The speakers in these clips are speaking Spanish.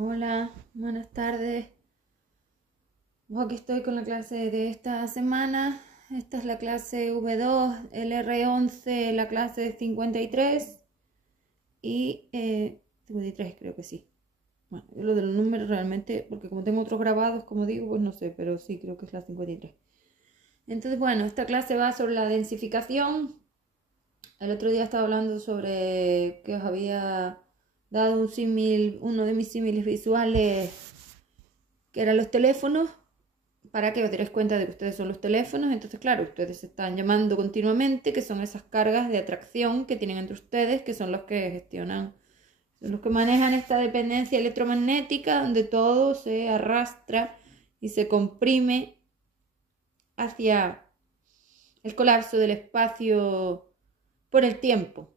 Hola, buenas tardes. Aquí estoy con la clase de esta semana. Esta es la clase V2, el R11, la clase 53 y 53 creo que sí. Bueno, lo de los números realmente, porque como tengo otros grabados, como digo, pues no sé, pero sí creo que es la 53. Entonces, bueno, esta clase va sobre la densificación. El otro día estaba hablando sobre que os había dado un símil, uno de mis símiles visuales, que eran los teléfonos, para que os deis cuenta de que ustedes son los teléfonos. Entonces, claro, ustedes se están llamando continuamente, que son esas cargas de atracción que tienen entre ustedes, que son los que gestionan, son los que manejan esta dependencia electromagnética, donde todo se arrastra y se comprime hacia el colapso del espacio por el tiempo.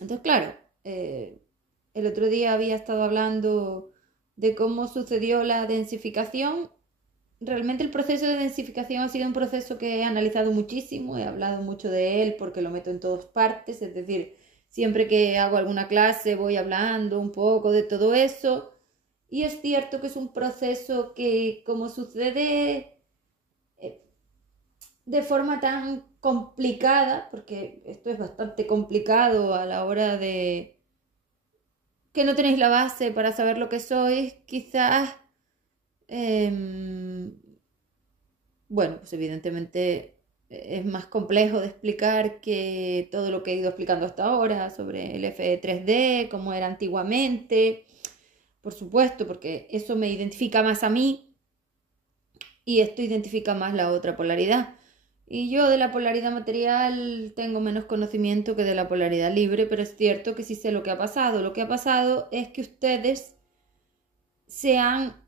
Entonces, claro, el otro día había estado hablando de cómo sucedió la densificación. Realmente el proceso de densificación ha sido un proceso que he analizado muchísimo, he hablado mucho de él porque lo meto en todas partes, es decir, siempre que hago alguna clase voy hablando un poco de todo eso. Y es cierto que es un proceso que, como sucede de forma tan complicada, porque esto es bastante complicado a la hora de que no tenéis la base para saber lo que sois, quizás, bueno, pues evidentemente es más complejo de explicar que todo lo que he ido explicando hasta ahora sobre el F3D, cómo era antiguamente, por supuesto, porque eso me identifica más a mí y esto identifica más la otra polaridad. Y yo de la polaridad material tengo menos conocimiento que de la polaridad libre, pero es cierto que sí sé lo que ha pasado. Lo que ha pasado es que ustedes se han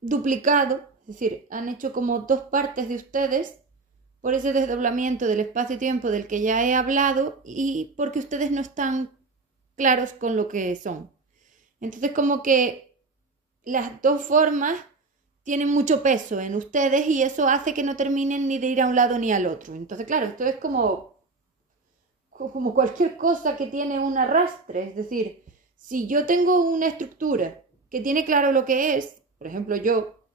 duplicado, es decir, han hecho como dos partes de ustedes por ese desdoblamiento del espacio-tiempo del que ya he hablado y porque ustedes no están claros con lo que son. Entonces, como que las dos formas tienen mucho peso en ustedes y eso hace que no terminen ni de ir a un lado ni al otro. Entonces, claro, esto es como cualquier cosa que tiene un arrastre. Es decir, si yo tengo una estructura que tiene claro lo que es, por ejemplo yo,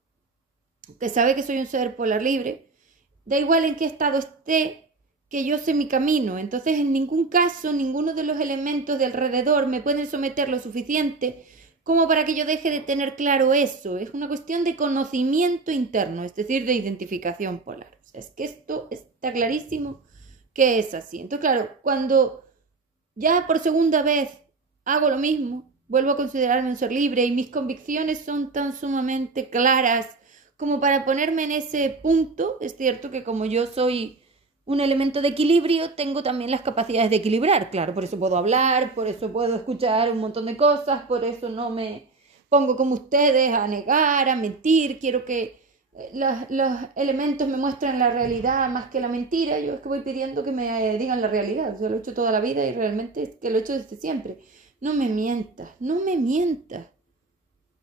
que sabe que soy un ser polar libre, da igual en qué estado esté, que yo sé mi camino. Entonces, en ningún caso, ninguno de los elementos de alrededor me pueden someter lo suficiente como para que yo deje de tener claro eso. Es una cuestión de conocimiento interno, es decir, de identificación polar. O sea, es que esto está clarísimo que es así. Entonces, claro, cuando ya por segunda vez hago lo mismo, vuelvo a considerarme un ser libre y mis convicciones son tan sumamente claras como para ponerme en ese punto. Es cierto que como yo soy un elemento de equilibrio, tengo también las capacidades de equilibrar, claro, por eso puedo hablar, por eso puedo escuchar un montón de cosas, por eso no me pongo como ustedes a negar, a mentir, quiero que los elementos me muestren la realidad más que la mentira. Yo es que voy pidiendo que me digan la realidad, yo lo he hecho toda la vida y realmente es que lo he hecho desde siempre. No me mientas, no me mientas.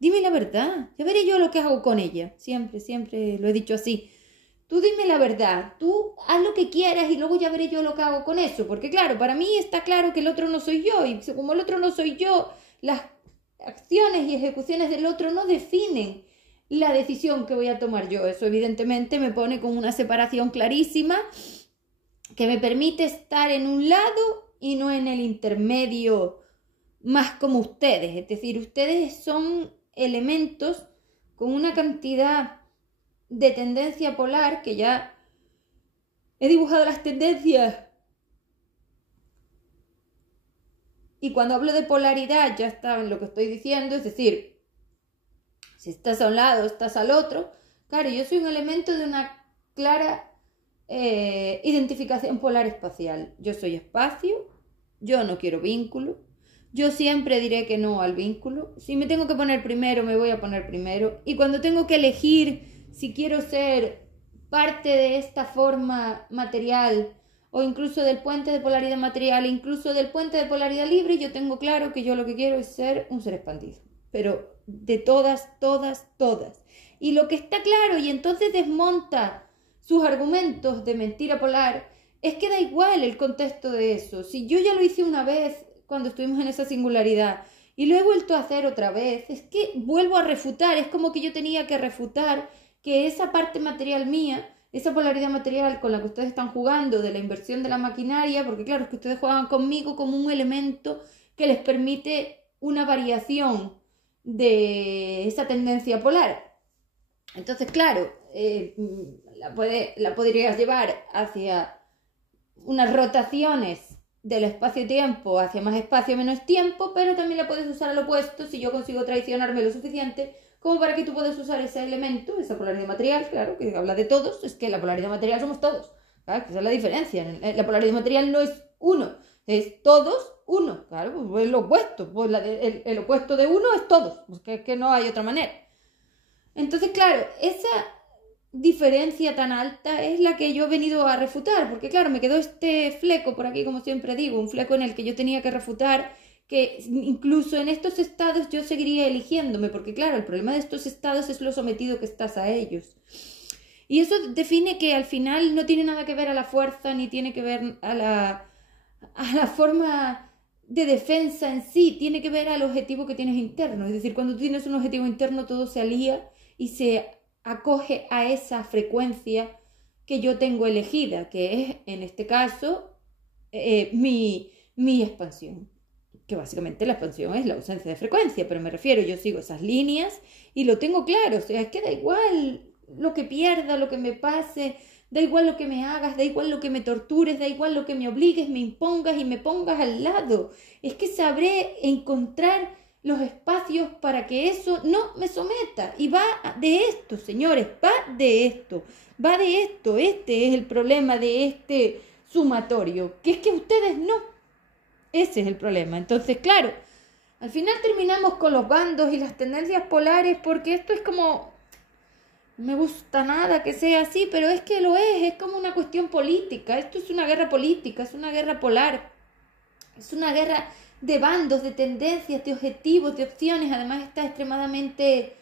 Dime la verdad, ya veré yo lo que hago con ella. Siempre, siempre lo he dicho así. Tú dime la verdad, tú haz lo que quieras y luego ya veré yo lo que hago con eso. Porque claro, para mí está claro que el otro no soy yo y como el otro no soy yo, las acciones y ejecuciones del otro no definen la decisión que voy a tomar yo. Eso evidentemente me pone con una separación clarísima que me permite estar en un lado y no en el intermedio más como ustedes. Es decir, ustedes son elementos con una cantidad de tendencia polar que ya he dibujado las tendencias y cuando hablo de polaridad ya está en lo que estoy diciendo, es decir, si estás a un lado, estás al otro. Claro, yo soy un elemento de una clara identificación polar espacial. Yo soy espacio, yo no quiero vínculo, yo siempre diré que no al vínculo. Si me tengo que poner primero, me voy a poner primero. Y cuando tengo que elegir si quiero ser parte de esta forma material o incluso del puente de polaridad material, incluso del puente de polaridad libre, yo tengo claro que yo lo que quiero es ser un ser expandido. Pero de todas, todas, todas. Y lo que está claro, y entonces desmonta sus argumentos de mentira polar, es que da igual el contexto de eso. Si yo ya lo hice una vez cuando estuvimos en esa singularidad y lo he vuelto a hacer otra vez. Es que vuelvo a refutar, es como que yo tenía que refutar que esa parte material mía, esa polaridad material con la que ustedes están jugando de la inversión de la maquinaria, porque claro, es que ustedes juegan conmigo como un elemento que les permite una variación de esa tendencia polar. Entonces, claro, la podrías llevar hacia unas rotaciones del espacio-tiempo hacia más espacio, menos tiempo, pero también la puedes usar al opuesto si yo consigo traicionarme lo suficiente como para que tú puedas usar ese elemento, esa polaridad material, claro, que habla de todos, es que la polaridad material somos todos, claro, esa es la diferencia, la polaridad material no es uno, es todos uno, claro, pues es lo opuesto, pues el opuesto de uno es todos, pues que no hay otra manera. Entonces, claro, esa diferencia tan alta es la que yo he venido a refutar, porque claro, me quedó este fleco por aquí, como siempre digo, un fleco en el que yo tenía que refutar que incluso en estos estados yo seguiría eligiéndome, porque claro, el problema de estos estados es lo sometido que estás a ellos. Y eso define que al final no tiene nada que ver a la fuerza, ni tiene que ver a la forma de defensa en sí, tiene que ver al objetivo que tienes interno. Es decir, cuando tú tienes un objetivo interno, todo se alía y se acoge a esa frecuencia que yo tengo elegida, que es, en este caso, mi expansión. Que básicamente la expansión es la ausencia de frecuencia, pero me refiero, yo sigo esas líneas y lo tengo claro, o sea, es que da igual lo que pierda, lo que me pase, da igual lo que me hagas, da igual lo que me tortures, da igual lo que me obligues, me impongas y me pongas al lado, es que sabré encontrar los espacios para que eso no me someta, y va de esto, señores, va de esto, este es el problema de este sumatorio, que es que ustedes no. Ese es el problema. Entonces, claro, al final terminamos con los bandos y las tendencias polares porque esto es como... No me gusta nada que sea así, pero es que lo es como una cuestión política. Esto es una guerra política, es una guerra polar. Es una guerra de bandos, de tendencias, de objetivos, de opciones. Además está extremadamente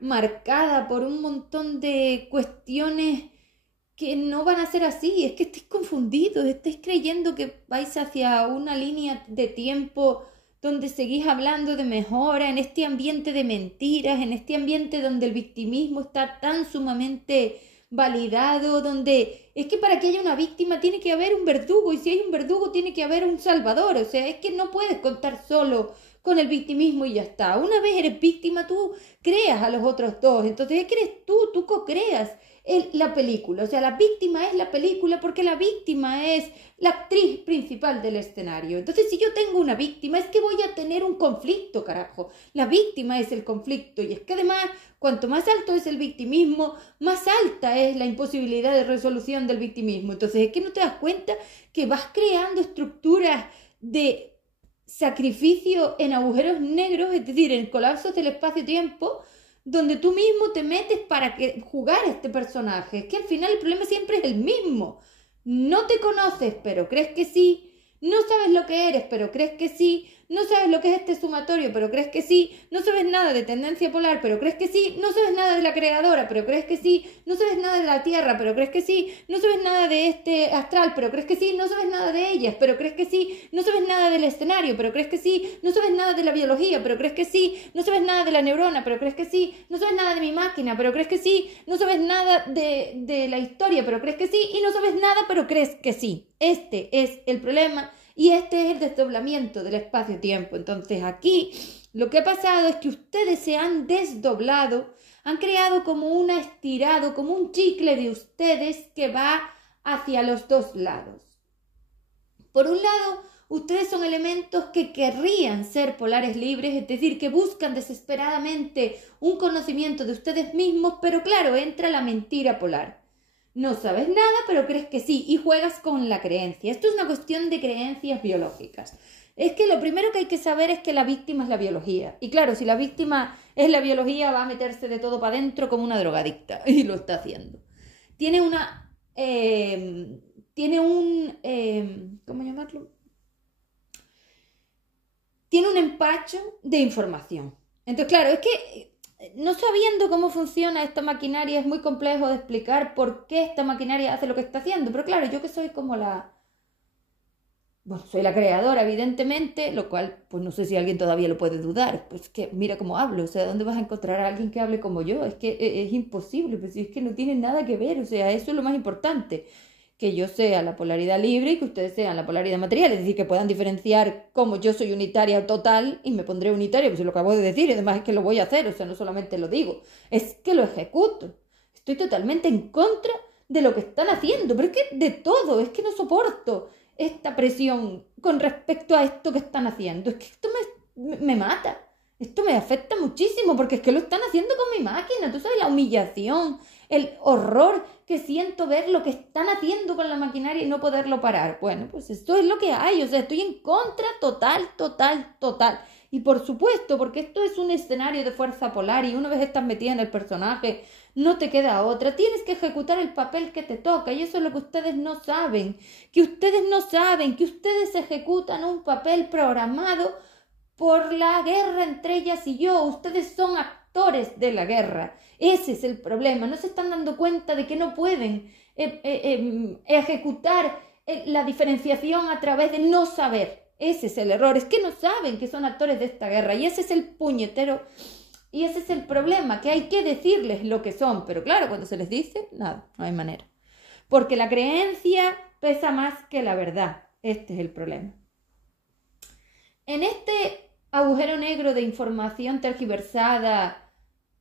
marcada por un montón de cuestiones que no van a ser así, es que estáis confundidos, estáis creyendo que vais hacia una línea de tiempo donde seguís hablando de mejora, en este ambiente de mentiras, en este ambiente donde el victimismo está tan sumamente validado, donde es que para que haya una víctima tiene que haber un verdugo, y si hay un verdugo tiene que haber un salvador, o sea, es que no puedes contar solo con el victimismo y ya está. Una vez eres víctima, tú creas a los otros dos, entonces es que eres tú co-creas la película, o sea, la víctima es la película porque la víctima es la actriz principal del escenario. Entonces, si yo tengo una víctima, es que voy a tener un conflicto, carajo. La víctima es el conflicto, y es que además, cuanto más alto es el victimismo, más alta es la imposibilidad de resolución del victimismo. Entonces, es que no te das cuenta que vas creando estructuras de sacrificio en agujeros negros, es decir, en colapsos del espacio-tiempo, donde tú mismo te metes para jugar a este personaje. Es que al final el problema siempre es el mismo. No te conoces, pero crees que sí. No sabes lo que eres, pero crees que sí. No sabes lo que es este sumatorio, pero crees que sí. No sabes nada de tendencia polar, pero crees que sí. No sabes nada de la creadora, pero crees que sí. No sabes nada de la Tierra, pero crees que sí. No sabes nada de este astral, pero crees que sí. No sabes nada de ellas, pero crees que sí. No sabes nada del escenario, pero crees que sí. No sabes nada de la biología, pero crees que sí. No sabes nada de la neurona, pero crees que sí. No sabes nada de mi máquina, pero crees que sí. No sabes nada de la historia, pero crees que sí. Y no sabes nada, pero crees que sí. Este es el problema. Y este es el desdoblamiento del espacio-tiempo. Entonces aquí lo que ha pasado es que ustedes se han desdoblado, han creado como un estirado, como un chicle de ustedes que va hacia los dos lados. Por un lado, ustedes son elementos que querrían ser polares libres, es decir, que buscan desesperadamente un conocimiento de ustedes mismos, pero claro, entra la mentira polar. No sabes nada, pero crees que sí, y juegas con la creencia. Esto es una cuestión de creencias biológicas. Es que lo primero que hay que saber es que la víctima es la biología. Y claro, si la víctima es la biología, va a meterse de todo para adentro como una drogadicta. Y lo está haciendo. Tiene ¿cómo llamarlo? Tiene un empacho de información. Entonces, claro, es que no sabiendo cómo funciona esta maquinaria es muy complejo de explicar por qué esta maquinaria hace lo que está haciendo. Pero claro, yo que soy como la bueno, soy la creadora, evidentemente, lo cual, pues no sé si alguien todavía lo puede dudar. Pues que mira cómo hablo, o sea, ¿dónde vas a encontrar a alguien que hable como yo? Es que es imposible, pues es que no tiene nada que ver, o sea, eso es lo más importante. Que yo sea la polaridad libre y que ustedes sean la polaridad material, es decir, que puedan diferenciar cómo yo soy unitaria o total y me pondré unitaria, pues es lo que acabo de decir, y además es que lo voy a hacer, o sea, no solamente lo digo, es que lo ejecuto. Estoy totalmente en contra de lo que están haciendo, pero es que de todo, es que no soporto esta presión con respecto a esto que están haciendo, es que esto me mata. Esto me afecta muchísimo porque es que lo están haciendo con mi máquina. Tú sabes la humillación, el horror que siento ver lo que están haciendo con la maquinaria y no poderlo parar. Bueno, pues esto es lo que hay. O sea, estoy en contra total, total, total. Y por supuesto, porque esto es un escenario de fuerza polar y una vez estás metida en el personaje, no te queda otra. Tienes que ejecutar el papel que te toca y eso es lo que ustedes no saben. Que ustedes no saben, que ustedes ejecutan un papel programado por la guerra entre ellas y yo. Ustedes son actores de la guerra. Ese es el problema. No se están dando cuenta de que no pueden ejecutar la diferenciación a través de no saber. Ese es el error. Es que no saben que son actores de esta guerra. Y ese es el puñetero. Y ese es el problema, que hay que decirles lo que son. Pero claro, cuando se les dice, nada, no hay manera. Porque la creencia pesa más que la verdad. Este es el problema. En este agujero negro de información tergiversada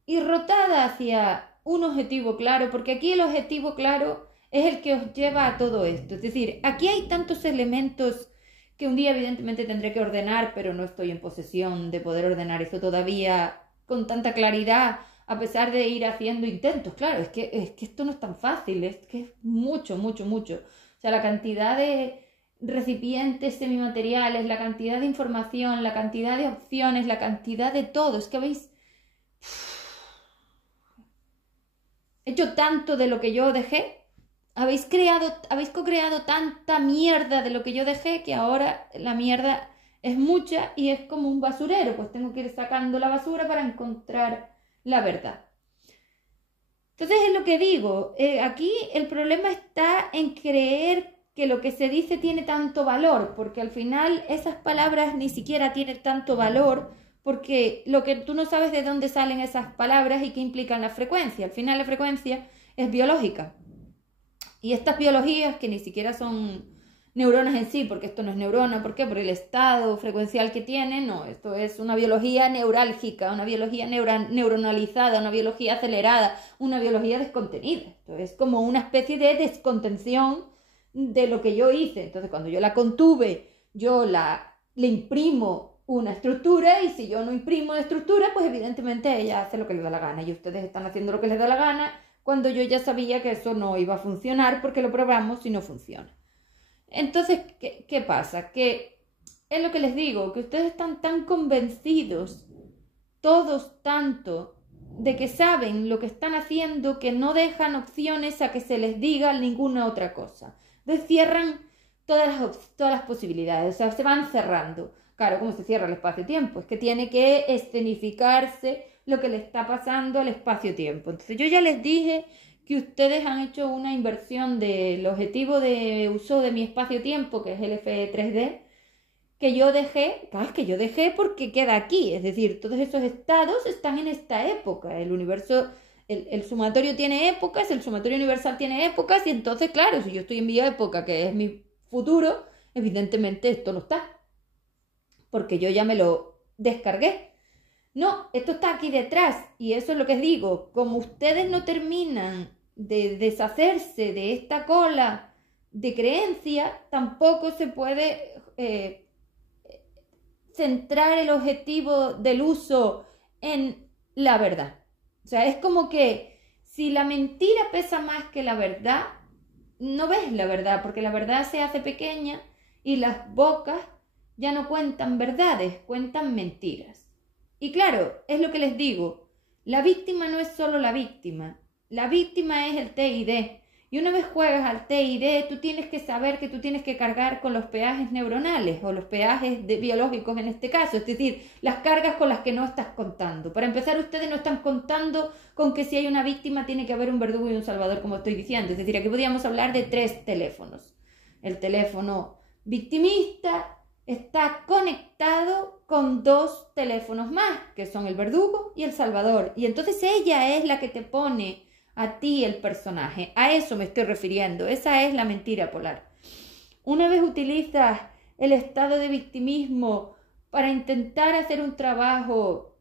y rotada hacia un objetivo claro, porque aquí el objetivo claro es el que os lleva a todo esto. Es decir, aquí hay tantos elementos que un día evidentemente tendré que ordenar, pero no estoy en posesión de poder ordenar eso todavía con tanta claridad, a pesar de ir haciendo intentos. Claro, es que esto no es tan fácil, es que es mucho, mucho, mucho. O sea, la cantidad de recipientes semimateriales, la cantidad de información, la cantidad de opciones, la cantidad de todo. Es que habéis hecho tanto de lo que yo dejé, habéis co-creado tanta mierda de lo que yo dejé que ahora la mierda es mucha y es como un basurero, pues tengo que ir sacando la basura para encontrar la verdad. Entonces es lo que digo, aquí el problema está en creer que lo que se dice tiene tanto valor, porque al final esas palabras ni siquiera tienen tanto valor, porque lo que tú no sabes de dónde salen esas palabras y qué implican la frecuencia. Al final la frecuencia es biológica. Y estas biologías, que ni siquiera son neuronas en sí, porque esto no es neurona, ¿por qué? Por el estado frecuencial que tiene, no, esto es una biología neurálgica, una biología neuronalizada, una biología acelerada, una biología descontenida. Esto es como una especie de descontención de lo que yo hice. Entonces, cuando yo la contuve, yo le imprimo una estructura, y si yo no imprimo la estructura, pues evidentemente ella hace lo que le da la gana, y ustedes están haciendo lo que les da la gana, cuando yo ya sabía que eso no iba a funcionar, porque lo probamos y no funciona. Entonces, ¿qué pasa? Que es lo que les digo, que ustedes están tan convencidos, todos tanto, de que saben lo que están haciendo, que no dejan opciones a que se les diga ninguna otra cosa. Entonces cierran todas las posibilidades, o sea, se van cerrando. Claro, ¿cómo se cierra el espacio-tiempo? Es que tiene que escenificarse lo que le está pasando al espacio-tiempo. Entonces yo ya les dije que ustedes han hecho una inversión del objetivo de uso de mi espacio-tiempo, que es el F3D, que yo dejé, claro, es que yo dejé porque queda aquí, es decir, todos esos estados están en esta época, el universo, el sumatorio tiene épocas, el sumatorio universal tiene épocas, y entonces, claro, si yo estoy en mi época, que es mi futuro, evidentemente esto no está, porque yo ya me lo descargué. No, esto está aquí detrás, y eso es lo que digo, como ustedes no terminan de deshacerse de esta cola de creencia, tampoco se puede centrar el objetivo del uso en la verdad. O sea, es como que si la mentira pesa más que la verdad, no ves la verdad, porque la verdad se hace pequeña y las bocas ya no cuentan verdades, cuentan mentiras. Y claro, es lo que les digo, la víctima no es solo la víctima es el TID. Y una vez juegas al TID, tú tienes que saber que tú tienes que cargar con los peajes neuronales o los peajes biológicos en este caso, es decir, las cargas con las que no estás contando. Para empezar, ustedes no están contando con que si hay una víctima tiene que haber un verdugo y un salvador, como estoy diciendo. Es decir, aquí podríamos hablar de 3 teléfonos. El teléfono victimista está conectado con dos teléfonos más, que son el verdugo y el salvador. Y entonces ella es la que te pone a ti el personaje. A eso me estoy refiriendo. Esa es la mentira polar. Una vez utilizas el estado de victimismo para intentar hacer un trabajo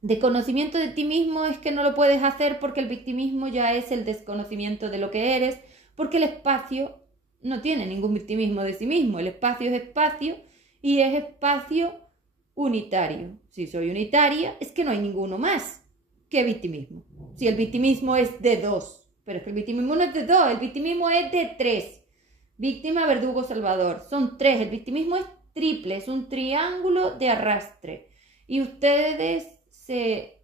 de conocimiento de ti mismo, es que no lo puedes hacer porque el victimismo ya es el desconocimiento de lo que eres, porque el espacio no tiene ningún victimismo de sí mismo. El espacio es espacio y es espacio unitario. Si soy unitaria, es que no hay ninguno más que victimismo. Si el victimismo es de dos, pero es que el victimismo no es de dos, el victimismo es de tres. Víctima, verdugo, salvador. Son tres. El victimismo es triple, es un triángulo de arrastre. Y ustedes se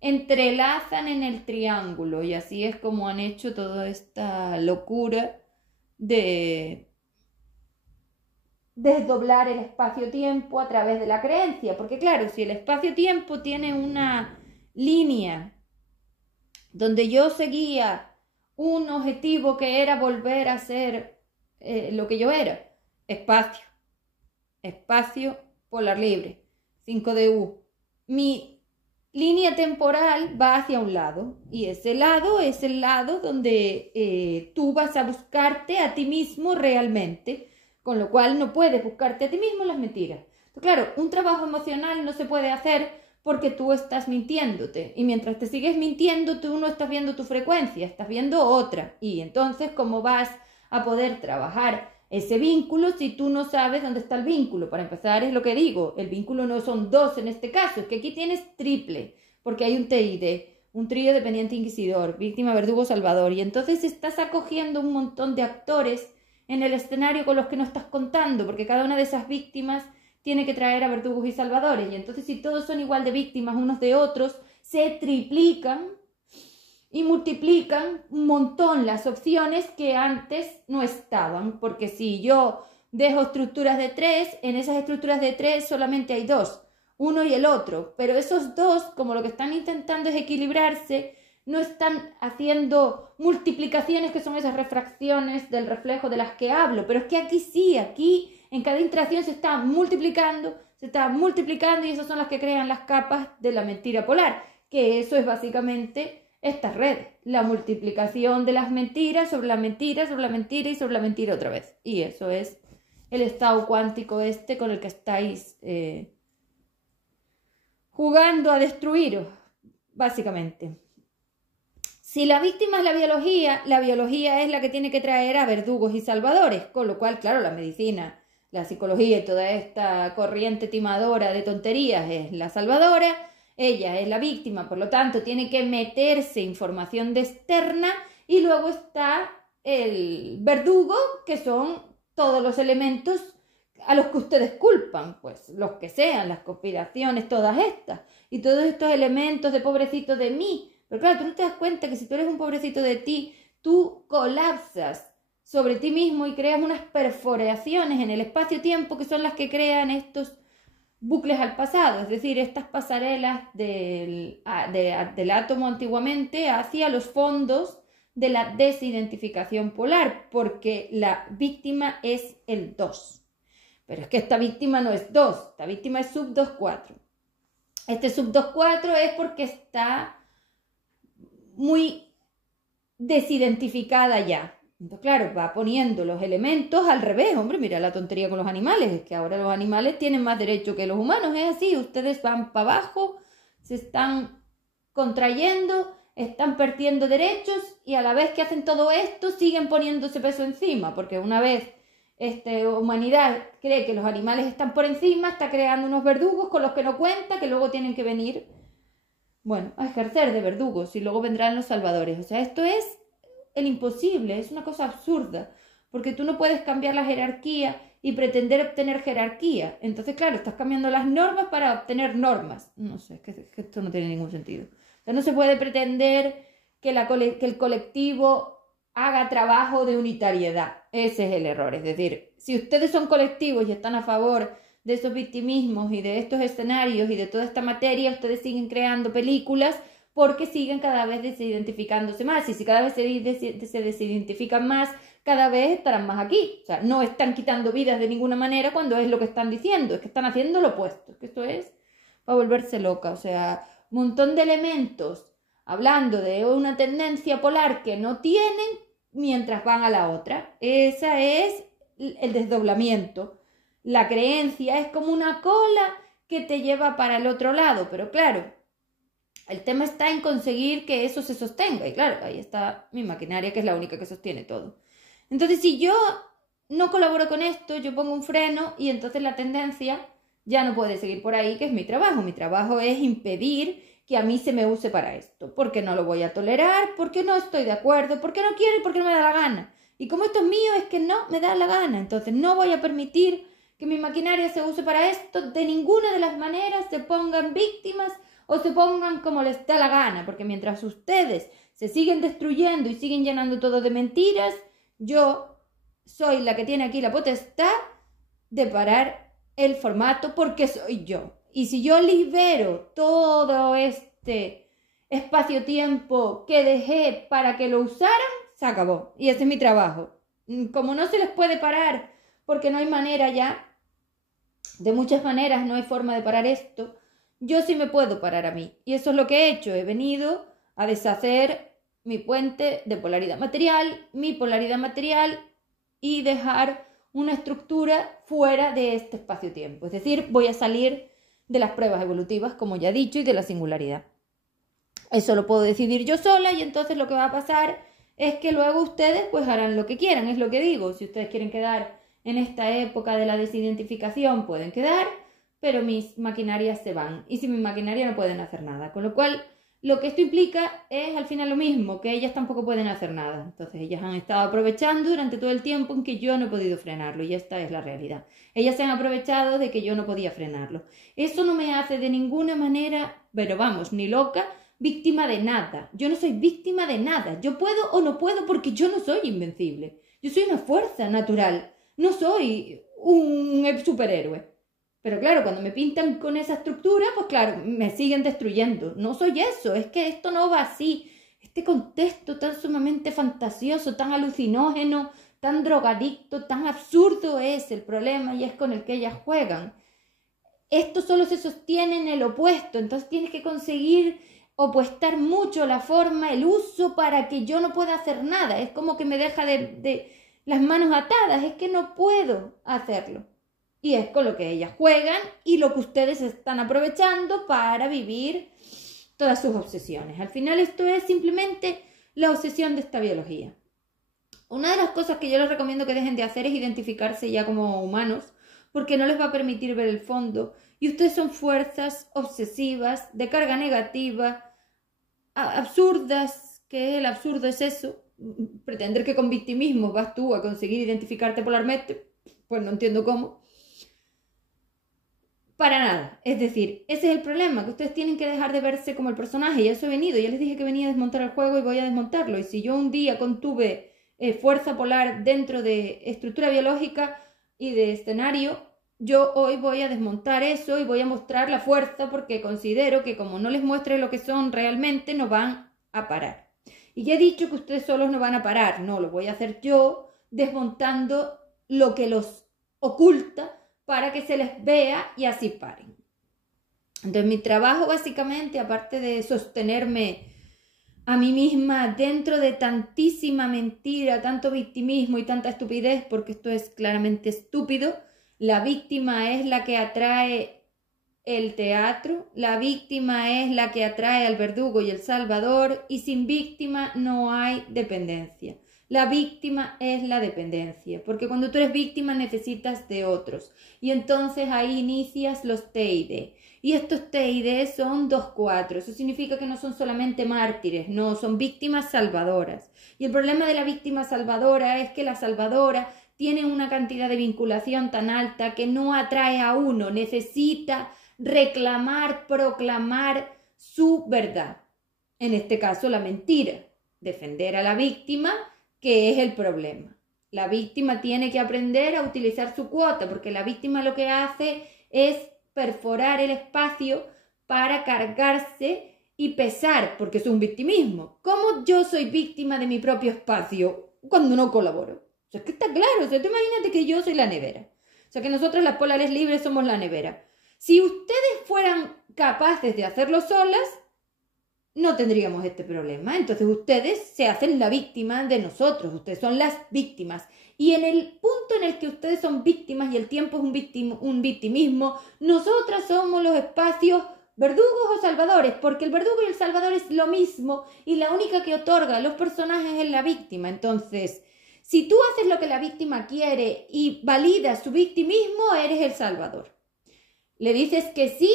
entrelazan en el triángulo y así es como han hecho toda esta locura de desdoblar el espacio-tiempo a través de la creencia. Porque claro, si el espacio-tiempo tiene una línea donde yo seguía un objetivo que era volver a ser lo que yo era, espacio polar libre, 5DU. Mi línea temporal va hacia un lado y ese lado es el lado donde tú vas a buscarte a ti mismo realmente, con lo cual no puedes buscarte a ti mismo en las mentiras. Entonces, claro, un trabajo emocional no se puede hacer porque tú estás mintiéndote y mientras te sigues mintiendo tú no estás viendo tu frecuencia, estás viendo otra. Y entonces, ¿cómo vas a poder trabajar ese vínculo si tú no sabes dónde está el vínculo? Para empezar, es lo que digo, el vínculo no son dos en este caso, es que aquí tienes triple, porque hay un TID, un trío dependiente inquisidor, víctima, verdugo, salvador, y entonces estás acogiendo un montón de actores en el escenario con los que no estás contando, porque cada una de esas víctimas tiene que traer a verdugos y salvadores, y entonces si todos son igual de víctimas unos de otros, se triplican y multiplican un montón las opciones que antes no estaban, porque si yo dejo estructuras de tres, en esas estructuras de tres solamente hay dos, uno y el otro, pero esos dos, como lo que están intentando es equilibrarse, no están haciendo multiplicaciones que son esas refracciones del reflejo de las que hablo, pero es que aquí sí, aquí en cada interacción se está multiplicando y esas son las que crean las capas de la mentira polar, que eso es básicamente esta red, la multiplicación de las mentiras sobre la mentira, sobre la mentira y sobre la mentira otra vez. Y eso es el estado cuántico este con el que estáis jugando a destruiros, básicamente. Si la víctima es la biología es la que tiene que traer a verdugos y salvadores, con lo cual, claro, la medicina, la psicología y toda esta corriente timadora de tonterías es la salvadora, ella es la víctima, por lo tanto tiene que meterse información de externa y luego está el verdugo, que son todos los elementos a los que ustedes culpan, pues los que sean, las conspiraciones, todas estas, y todos estos elementos de pobrecito de mí. Pero claro, tú no te das cuenta que si tú eres un pobrecito de ti, tú colapsas sobre ti mismo y creas unas perforaciones en el espacio-tiempo que son las que crean estos bucles al pasado, es decir, estas pasarelas del átomo antiguamente hacia los fondos de la desidentificación polar, porque la víctima es el 2. Pero es que esta víctima no es 2, esta víctima es sub 2-4. Este sub 2-4 es porque está muy desidentificada ya. Entonces, claro, va poniendo los elementos al revés. Hombre, mira la tontería con los animales, es que ahora los animales tienen más derecho que los humanos, es así, ustedes van para abajo, se están contrayendo, están perdiendo derechos y a la vez que hacen todo esto siguen poniéndose peso encima, porque una vez humanidad cree que los animales están por encima, está creando unos verdugos con los que no cuenta, que luego tienen que venir, bueno, a ejercer de verdugos y luego vendrán los salvadores. O sea, esto es el imposible, es una cosa absurda, porque tú no puedes cambiar la jerarquía y pretender obtener jerarquía. Entonces, claro, estás cambiando las normas para obtener normas. No sé, es que esto no tiene ningún sentido. O sea, no se puede pretender que el colectivo haga trabajo de unitariedad. Ese es el error. Es decir, si ustedes son colectivos y están a favor de esos victimismos y de estos escenarios y de toda esta materia, ustedes siguen creando películas porque siguen cada vez desidentificándose más. Y si cada vez se desidentifican más, cada vez estarán más aquí. O sea, no están quitando vidas de ninguna manera cuando es lo que están diciendo, es que están haciendo lo opuesto, es que esto es para volverse loca. O sea, un montón de elementos hablando de una tendencia polar que no tienen mientras van a la otra. Ese es el desdoblamiento. La creencia es como una cola que te lleva para el otro lado, pero claro, el tema está en conseguir que eso se sostenga, y claro, ahí está mi maquinaria, que es la única que sostiene todo. Entonces, si yo no colaboro con esto, yo pongo un freno y entonces la tendencia ya no puede seguir por ahí, que es mi trabajo. Mi trabajo es impedir que a mí se me use para esto, porque no lo voy a tolerar, porque no estoy de acuerdo, porque no quiero y porque no me da la gana. Y como esto es mío, es que no me da la gana, entonces no voy a permitir que mi maquinaria se use para esto. De ninguna de las maneras se pongan víctimas o se pongan como les da la gana, porque mientras ustedes se siguen destruyendo y siguen llenando todo de mentiras, yo soy la que tiene aquí la potestad de parar el formato, porque soy yo. Y si yo libero todo este espacio-tiempo que dejé para que lo usaran, se acabó. Y ese es mi trabajo. Como no se les puede parar, porque no hay manera ya, de muchas maneras no hay forma de parar esto, yo sí me puedo parar a mí. Y eso es lo que he hecho. He venido a deshacer mi puente de polaridad material, mi polaridad material, y dejar una estructura fuera de este espacio-tiempo. Es decir, voy a salir de las pruebas evolutivas, como ya he dicho, y de la singularidad. Eso lo puedo decidir yo sola, y entonces lo que va a pasar es que luego ustedes pues harán lo que quieran. Es lo que digo, si ustedes quieren quedar en esta época de la desidentificación, pueden quedar, pero mis maquinarias se van, y sin mi maquinaria no pueden hacer nada, con lo cual lo que esto implica es al final lo mismo, que ellas tampoco pueden hacer nada. Entonces ellas han estado aprovechando durante todo el tiempo en que yo no he podido frenarlo, y esta es la realidad. Ellas se han aprovechado de que yo no podía frenarlo. Eso no me hace de ninguna manera, pero vamos, ni loca, víctima de nada. Yo no soy víctima de nada. Yo puedo o no puedo porque yo no soy invencible. Yo soy una fuerza natural. No soy un superhéroe. Pero claro, cuando me pintan con esa estructura, pues claro, me siguen destruyendo. No soy eso, es que esto no va así. Este contexto tan sumamente fantasioso, tan alucinógeno, tan drogadicto, tan absurdo es el problema, y es con el que ellas juegan. Esto solo se sostiene en el opuesto, entonces tienes que conseguir opuestar mucho la forma, el uso, para que yo no pueda hacer nada. Es como que me deja de las manos atadas, es que no puedo hacerlo. Y es con lo que ellas juegan y lo que ustedes están aprovechando para vivir todas sus obsesiones. Al final esto es simplemente la obsesión de esta biología. Una de las cosas que yo les recomiendo que dejen de hacer es identificarse ya como humanos, porque no les va a permitir ver el fondo. Y ustedes son fuerzas obsesivas, de carga negativa, absurdas, que el absurdo es eso. Pretender que con victimismo vas tú a conseguir identificarte polarmente, pues no entiendo cómo. Para nada. Es decir, ese es el problema, que ustedes tienen que dejar de verse como el personaje. Y a eso he venido. Ya les dije que venía a desmontar el juego y voy a desmontarlo. Y si yo un día contuve fuerza polar dentro de estructura biológica y de escenario, yo hoy voy a desmontar eso y voy a mostrar la fuerza, porque considero que como no les muestre lo que son realmente, no van a parar. Y ya he dicho que ustedes solos no van a parar. No, lo voy a hacer yo desmontando lo que los oculta, para que se les vea y así paren. Entonces mi trabajo básicamente, aparte de sostenerme a mí misma dentro de tantísima mentira, tanto victimismo y tanta estupidez, porque esto es claramente estúpido, la víctima es la que atrae el teatro, la víctima es la que atrae al verdugo y el salvador, y sin víctima no hay dependencia. La víctima es la dependencia, porque cuando tú eres víctima necesitas de otros, y entonces ahí inicias los TID. Y estos TID son 2-4, eso significa que no son solamente mártires, no, son víctimas salvadoras. Y el problema de la víctima salvadora es que la salvadora tiene una cantidad de vinculación tan alta que no atrae a uno, necesita reclamar, proclamar su verdad. En este caso la mentira, defender a la víctima, que es el problema. La víctima tiene que aprender a utilizar su cuota, porque la víctima lo que hace es perforar el espacio para cargarse y pesar, porque es un victimismo. ¿Cómo yo soy víctima de mi propio espacio cuando no colaboro? sea, es que está claro. O sea, tú imagínate que yo soy la nevera. O sea, que nosotros las polares libres somos la nevera. Si ustedes fueran capaces de hacerlo solas, no tendríamos este problema. Entonces ustedes se hacen la víctima de nosotros. Ustedes son las víctimas. Y en el punto en el que ustedes son víctimas y el tiempo es un victimismo, nosotras somos los espacios verdugos o salvadores, porque el verdugo y el salvador es lo mismo y la única que otorga a los personajes es la víctima. Entonces, si tú haces lo que la víctima quiere y validas su victimismo, eres el salvador. Le dices que sí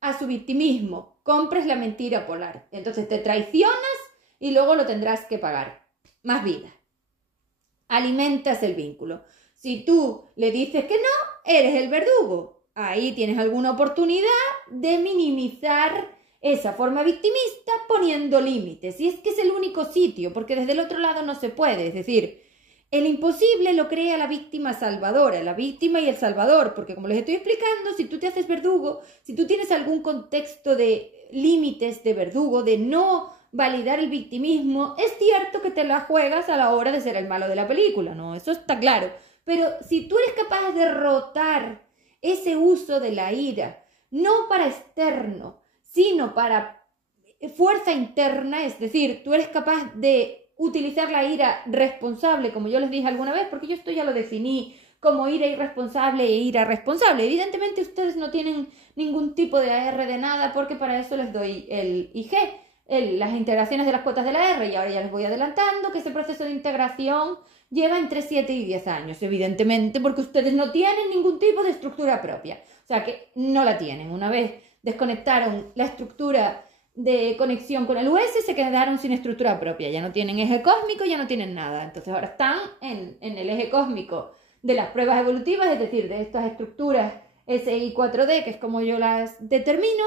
a su victimismo, compras la mentira polar. Entonces te traicionas y luego lo tendrás que pagar. Más vida. Alimentas el vínculo. Si tú le dices que no, eres el verdugo. Ahí tienes alguna oportunidad de minimizar esa forma victimista poniendo límites. Y es que es el único sitio, porque desde el otro lado no se puede. Es decir, el imposible lo crea la víctima salvadora, la víctima y el salvador. Porque como les estoy explicando, si tú te haces verdugo, si tú tienes algún contexto de límites de verdugo, de no validar el victimismo, es cierto que te la juegas a la hora de ser el malo de la película, ¿no? Eso está claro. Pero si tú eres capaz de derrotar ese uso de la ira, no para externo, sino para fuerza interna, es decir, tú eres capaz de utilizar la ira responsable, como yo les dije alguna vez, porque yo esto ya lo definí como ira irresponsable e ira responsable. Evidentemente ustedes no tienen ningún tipo de AR de nada, porque para eso les doy el IG, las integraciones de las cuotas de la R, y ahora ya les voy adelantando que ese proceso de integración lleva entre 7 y 10 años, evidentemente, porque ustedes no tienen ningún tipo de estructura propia. O sea que no la tienen. Una vez desconectaron la estructura de conexión con el US, se quedaron sin estructura propia. Ya no tienen eje cósmico, ya no tienen nada. Entonces ahora están en el eje cósmico de las pruebas evolutivas, es decir, de estas estructuras SI4D, que es como yo las determino,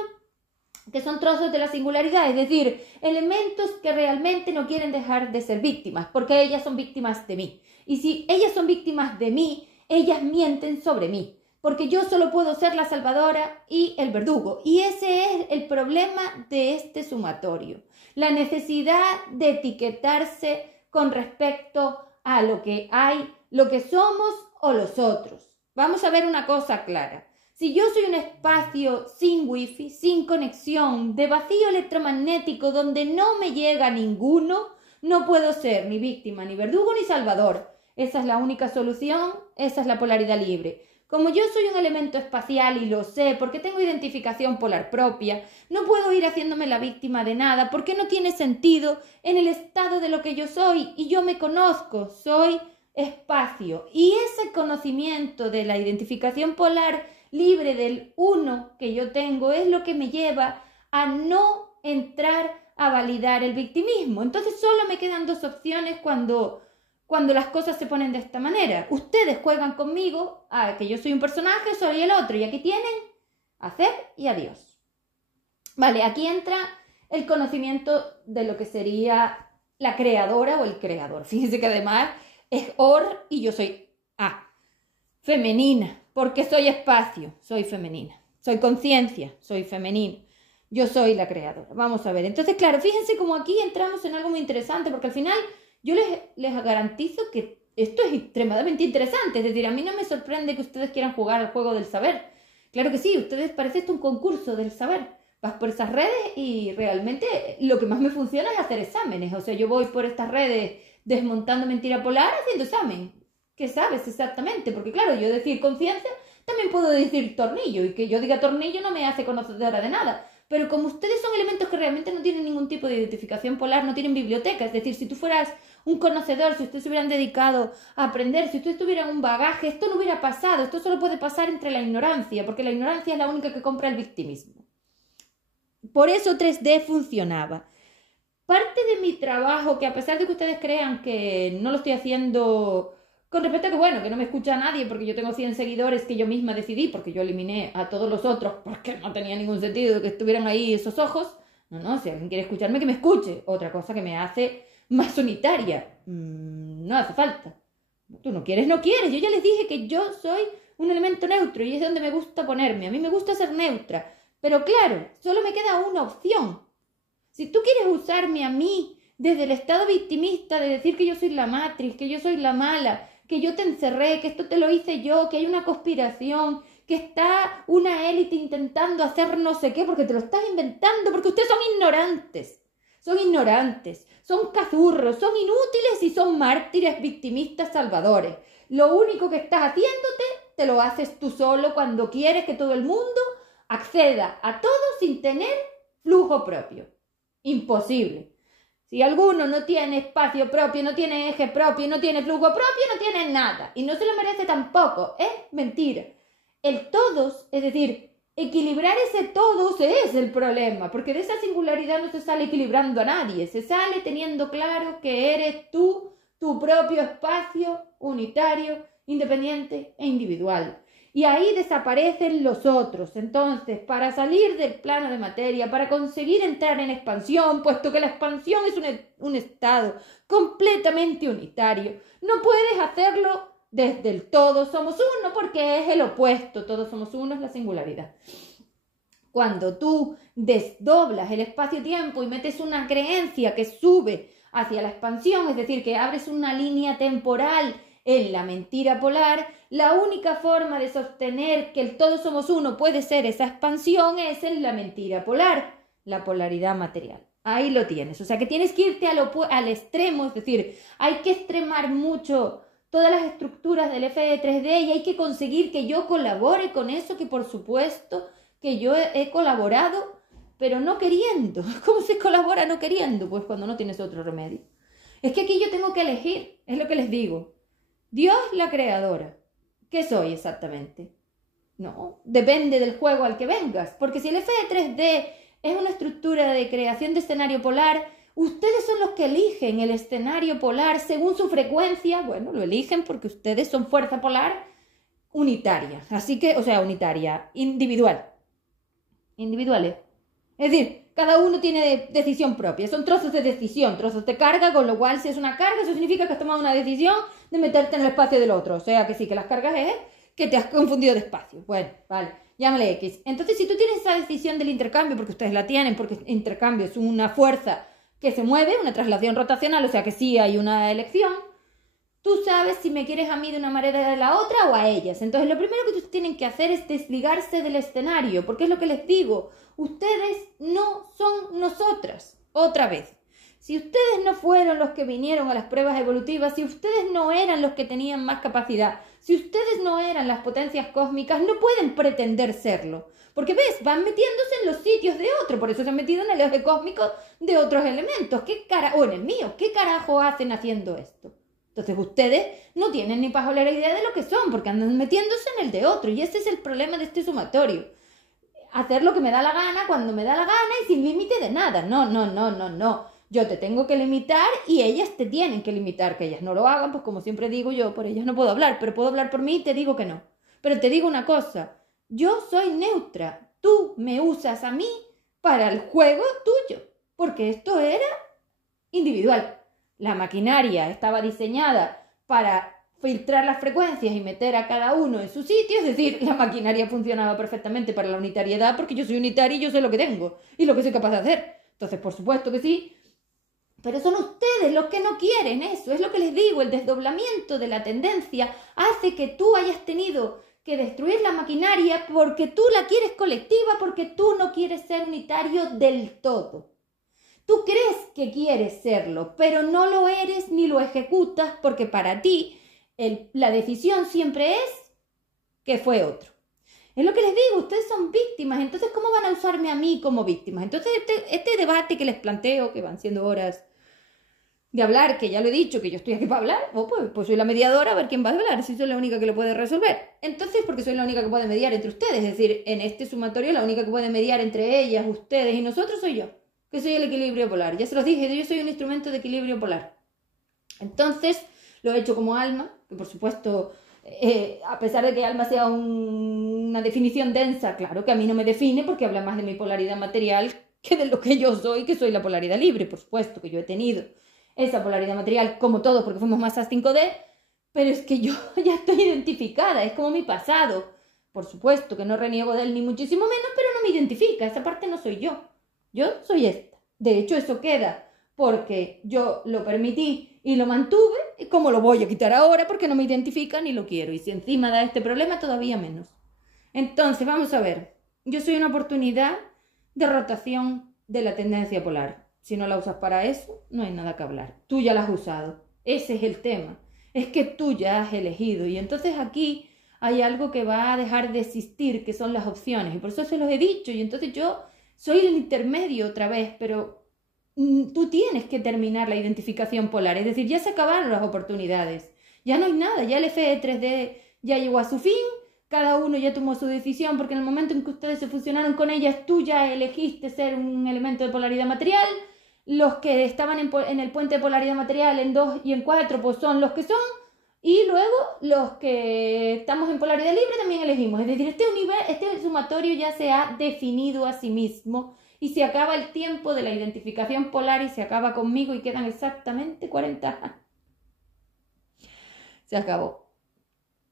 que son trozos de la singularidad, es decir, elementos que realmente no quieren dejar de ser víctimas, porque ellas son víctimas de mí. Y si ellas son víctimas de mí, ellas mienten sobre mí, porque yo solo puedo ser la salvadora y el verdugo. Y ese es el problema de este sumatorio, la necesidad de etiquetarse con respecto a lo que hay, lo que somos o los otros. Vamos a ver una cosa clara. Si yo soy un espacio sin wifi, sin conexión, de vacío electromagnético donde no me llega ninguno, no puedo ser ni víctima, ni verdugo, ni salvador. Esa es la única solución, esa es la polaridad libre. Como yo soy un elemento espacial y lo sé porque tengo identificación polar propia, no puedo ir haciéndome la víctima de nada porque no tiene sentido en el estado de lo que yo soy y yo me conozco, soy espacio. Y ese conocimiento de la identificación polar libre del uno que yo tengo es lo que me lleva a no entrar a validar el victimismo. Entonces solo me quedan dos opciones cuando las cosas se ponen de esta manera. Ustedes juegan conmigo a que yo soy un personaje, soy el otro, y aquí tienen hacer y adiós. Vale, aquí entra el conocimiento de lo que sería la creadora o el creador. Fíjense que además es OR y yo soy A. Femenina, porque soy espacio, soy femenina. Soy conciencia, soy femenino. Yo soy la creadora. Vamos a ver. Entonces, claro, fíjense cómo aquí entramos en algo muy interesante, porque al final yo les garantizo que esto es extremadamente interesante. Es decir, a mí no me sorprende que ustedes quieran jugar al juego del saber. Claro que sí, ustedes parece esto un concurso del saber. Vas por esas redes y realmente lo que más me funciona es hacer exámenes. O sea, yo voy por estas redes desmontando mentira polar haciendo examen. ¿Qué sabes exactamente? Porque claro, yo decir conciencia, también puedo decir tornillo, y que yo diga tornillo no me hace conocedora de nada. Pero como ustedes son elementos que realmente no tienen ningún tipo de identificación polar, no tienen biblioteca, es decir, si tú fueras un conocedor, si ustedes se hubieran dedicado a aprender, si ustedes tuvieran un bagaje, esto no hubiera pasado. Esto solo puede pasar entre la ignorancia, porque la ignorancia es la única que compra el victimismo. Por eso 3D funcionaba. Parte de mi trabajo, que a pesar de que ustedes crean que no lo estoy haciendo con respecto a que, bueno, que no me escucha nadie porque yo tengo 100 seguidores que yo misma decidí, porque yo eliminé a todos los otros porque no tenía ningún sentido que estuvieran ahí esos ojos. No, si alguien quiere escucharme, que me escuche. Otra cosa que me hace más unitaria. No hace falta. Tú no quieres, no quieres. Yo ya les dije que yo soy un elemento neutro y es donde me gusta ponerme. A mí me gusta ser neutra. Pero claro, solo me queda una opción. Si tú quieres usarme a mí desde el estado victimista de decir que yo soy la Matrix, que yo soy la mala, que yo te encerré, que esto te lo hice yo, que hay una conspiración, que está una élite intentando hacer no sé qué, porque te lo estás inventando, porque ustedes son ignorantes, son cazurros, son inútiles y son mártires victimistas salvadores. Lo único que estás haciéndote, te lo haces tú solo cuando quieres que todo el mundo acceda a todo sin tener flujo propio. Imposible. Si alguno no tiene espacio propio, no tiene eje propio, no tiene flujo propio, no tiene nada. Y no se lo merece tampoco. Es mentira. El todos, es decir, equilibrar ese todos es el problema, porque de esa singularidad no se sale equilibrando a nadie, se sale teniendo claro que eres tú, tu propio espacio unitario, independiente e individual. Y ahí desaparecen los otros. Entonces, para salir del plano de materia, para conseguir entrar en expansión, puesto que la expansión es un estado completamente unitario, no puedes hacerlo desde el todos somos uno, porque es el opuesto. Todos somos uno es la singularidad. Cuando tú desdoblas el espacio-tiempo y metes una creencia que sube hacia la expansión, es decir, que abres una línea temporal en la mentira polar, la única forma de sostener que el todos somos uno puede ser esa expansión es en la mentira polar, la polaridad material. Ahí lo tienes. O sea que tienes que irte al extremo, es decir, hay que extremar mucho todas las estructuras del FE3D y hay que conseguir que yo colabore con eso, que por supuesto que yo he colaborado, pero no queriendo. ¿Cómo se colabora no queriendo? Pues cuando no tienes otro remedio. Es que aquí yo tengo que elegir, es lo que les digo. Dios, la creadora. ¿Qué soy exactamente? No, depende del juego al que vengas, porque si el FE3D es una estructura de creación de escenario polar, ustedes son los que eligen el escenario polar según su frecuencia. Bueno, lo eligen porque ustedes son fuerza polar unitaria. Así que, o sea, unitaria, individuales. Es decir, cada uno tiene decisión propia. Son trozos de decisión, trozos de carga, con lo cual si es una carga, eso significa que has tomado una decisión de meterte en el espacio del otro. O sea, que sí, que las cargas es que te has confundido de espacio. Bueno, vale, llámale X. Entonces, si tú tienes esa decisión del intercambio, porque ustedes la tienen, porque el intercambio es una fuerza que se mueve, una traslación rotacional, o sea que sí hay una elección, tú sabes si me quieres a mí de una manera o de la otra o a ellas. Entonces lo primero que ustedes tienen que hacer es desligarse del escenario, porque es lo que les digo, ustedes no son nosotras, otra vez. Si ustedes no fueron los que vinieron a las pruebas evolutivas, si ustedes no eran los que tenían más capacidad, si ustedes no eran las potencias cósmicas, no pueden pretender serlo. Porque ves, van metiéndose en los sitios de otro, por eso se han metido en el eje cósmico de otros elementos. O en el mío, ¿qué carajo hacen haciendo esto? Entonces ustedes no tienen ni pajolera idea de lo que son, porque andan metiéndose en el de otro, y ese es el problema de este sumatorio. Hacer lo que me da la gana, cuando me da la gana y sin límite de nada. No. Yo te tengo que limitar y ellas te tienen que limitar. Que ellas no lo hagan, pues como siempre digo yo, por ellas no puedo hablar, pero puedo hablar por mí y te digo que no. Pero te digo una cosa, yo soy neutra, tú me usas a mí para el juego tuyo, porque esto era individual. La maquinaria estaba diseñada para filtrar las frecuencias y meter a cada uno en su sitio, es decir, la maquinaria funcionaba perfectamente para la unitariedad porque yo soy unitaria y yo sé lo que tengo y lo que soy capaz de hacer. Entonces, por supuesto que sí, pero son ustedes los que no quieren eso, es lo que les digo, el desdoblamiento de la tendencia hace que tú hayas tenido que destruir la maquinaria porque tú la quieres colectiva, porque tú no quieres ser unitario del todo. Tú crees que quieres serlo, pero no lo eres ni lo ejecutas porque para ti la decisión siempre es que fue otro. Es lo que les digo, ustedes son víctimas, entonces ¿cómo van a usarme a mí como víctimas? Entonces este debate que les planteo, que van siendo horas de hablar, que ya lo he dicho, que yo estoy aquí para hablar, pues soy la mediadora, a ver quién va a hablar, si soy la única que lo puede resolver. Entonces, porque soy la única que puede mediar entre ustedes, es decir, en este sumatorio la única que puede mediar entre ellas, ustedes y nosotros soy yo, que soy el equilibrio polar. Ya se los dije, yo soy un instrumento de equilibrio polar. Entonces, lo he hecho como alma, que por supuesto, a pesar de que alma sea una definición densa, claro que a mí no me define porque habla más de mi polaridad material que de lo que yo soy, que soy la polaridad libre, por supuesto, que yo he tenido esa polaridad material, como todos, porque fuimos masas 5D, pero es que yo ya estoy identificada, es como mi pasado. Por supuesto que no reniego de él ni muchísimo menos, pero no me identifica, esa parte no soy yo. Yo soy esta. De hecho, eso queda porque yo lo permití y lo mantuve, y ¿cómo lo voy a quitar ahora? Porque no me identifica ni lo quiero. Y si encima da este problema, todavía menos. Entonces, vamos a ver. Yo soy una oportunidad de rotación de la tendencia polar. Si no la usas para eso, no hay nada que hablar. Tú ya la has usado. Ese es el tema. Es que tú ya has elegido. Y entonces aquí hay algo que va a dejar de existir, que son las opciones. Y por eso se los he dicho. Y entonces yo soy el intermedio otra vez, pero tú tienes que terminar la identificación polar. Es decir, ya se acabaron las oportunidades. Ya no hay nada. Ya el FE 3D ya llegó a su fin. Cada uno ya tomó su decisión, porque en el momento en que ustedes se fusionaron con ellas, tú ya elegiste ser un elemento de polaridad material. Los que estaban en el puente de polaridad material en 2 y en 4, pues son los que son. Y luego los que estamos en polaridad libre también elegimos. Es decir, este sumatorio ya se ha definido a sí mismo y se acaba el tiempo de la identificación polar y se acaba conmigo y quedan exactamente 40. Se acabó.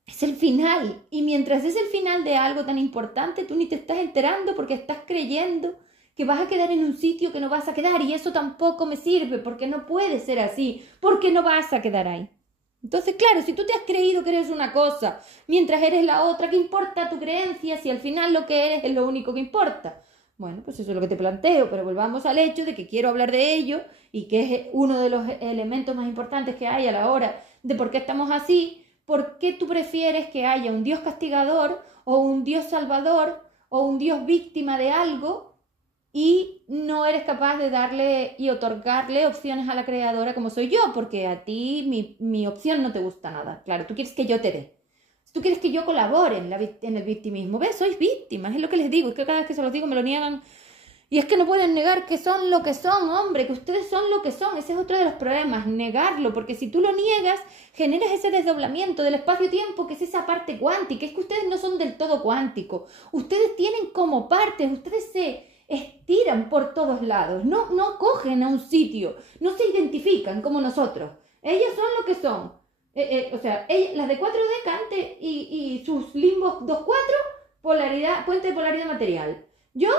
Es el final. Y mientras es el final de algo tan importante, tú ni te estás enterando porque estás creyendo que vas a quedar en un sitio que no vas a quedar. Y eso tampoco me sirve porque no puede ser así. Porque no vas a quedar ahí. Entonces, claro, si tú te has creído que eres una cosa mientras eres la otra, ¿qué importa tu creencia si al final lo que eres es lo único que importa? Bueno, pues eso es lo que te planteo, pero volvamos al hecho de que quiero hablar de ello y que es uno de los elementos más importantes que hay a la hora de por qué estamos así. ¿Por qué tú prefieres que haya un Dios castigador o un Dios salvador o un Dios víctima de algo y no eres capaz de darle y otorgarle opciones a la creadora como soy yo? Porque a ti mi opción no te gusta nada. Claro, tú quieres que yo te dé. Tú quieres que yo colabore en el victimismo. ¿Ves? Sois víctimas, es lo que les digo. Es que cada vez que se los digo me lo niegan. Y es que no pueden negar que son lo que son, hombre, que ustedes son lo que son. Ese es otro de los problemas, negarlo, porque si tú lo niegas, generas ese desdoblamiento del espacio-tiempo, que es esa parte cuántica. Es que ustedes no son del todo cuánticos. Ustedes tienen como partes, ustedes se estiran por todos lados, no cogen a un sitio, no se identifican como nosotros. Ellas son lo que son. Las de 4D, Cante y sus limbos 2-4, puente de polaridad material. Yo,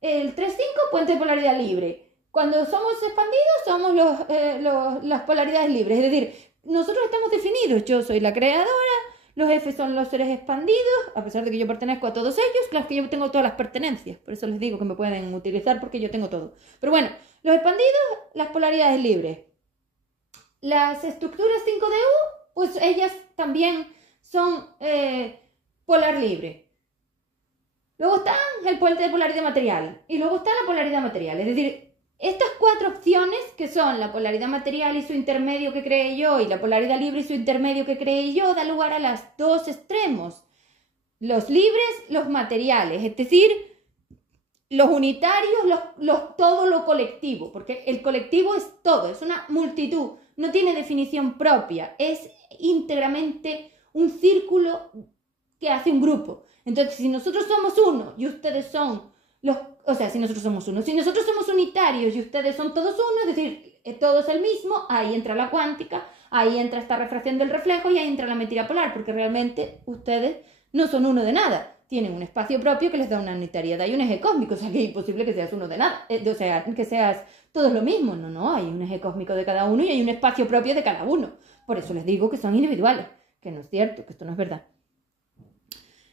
el 3-5, puente de polaridad libre. Cuando somos expandidos, somos las polaridades libres. Es decir, nosotros estamos definidos. Yo soy la creadora, los F son los seres expandidos, a pesar de que yo pertenezco a todos ellos, claro que yo tengo todas las pertenencias. Por eso les digo que me pueden utilizar porque yo tengo todo. Pero bueno, los expandidos, las polaridades libres. Las estructuras 5DU, pues ellas también son polar libre. Luego está el puente de polaridad material y luego está la polaridad material. Es decir, estas 4 opciones que son la polaridad material y su intermedio que creé yo y la polaridad libre y su intermedio que creé yo, da lugar a los 2 extremos. Los libres, los materiales, es decir, los unitarios, todo lo colectivo, porque el colectivo es todo, es una multitud, no tiene definición propia, es íntegramente un círculo que hace un grupo. Entonces, si nosotros somos uno y ustedes son si nosotros somos unitarios y ustedes son todos uno, es decir, todo es el mismo, ahí entra la cuántica, ahí entra esta refracción del reflejo y ahí entra la mentira polar, porque realmente ustedes no son uno de nada. Tienen un espacio propio que les da una unitariedad y un eje cósmico, o sea que es imposible que seas uno de nada, que seas todos lo mismo. No, hay un eje cósmico de cada uno y hay un espacio propio de cada uno. Por eso les digo que son individuales, que no es cierto, que esto no es verdad.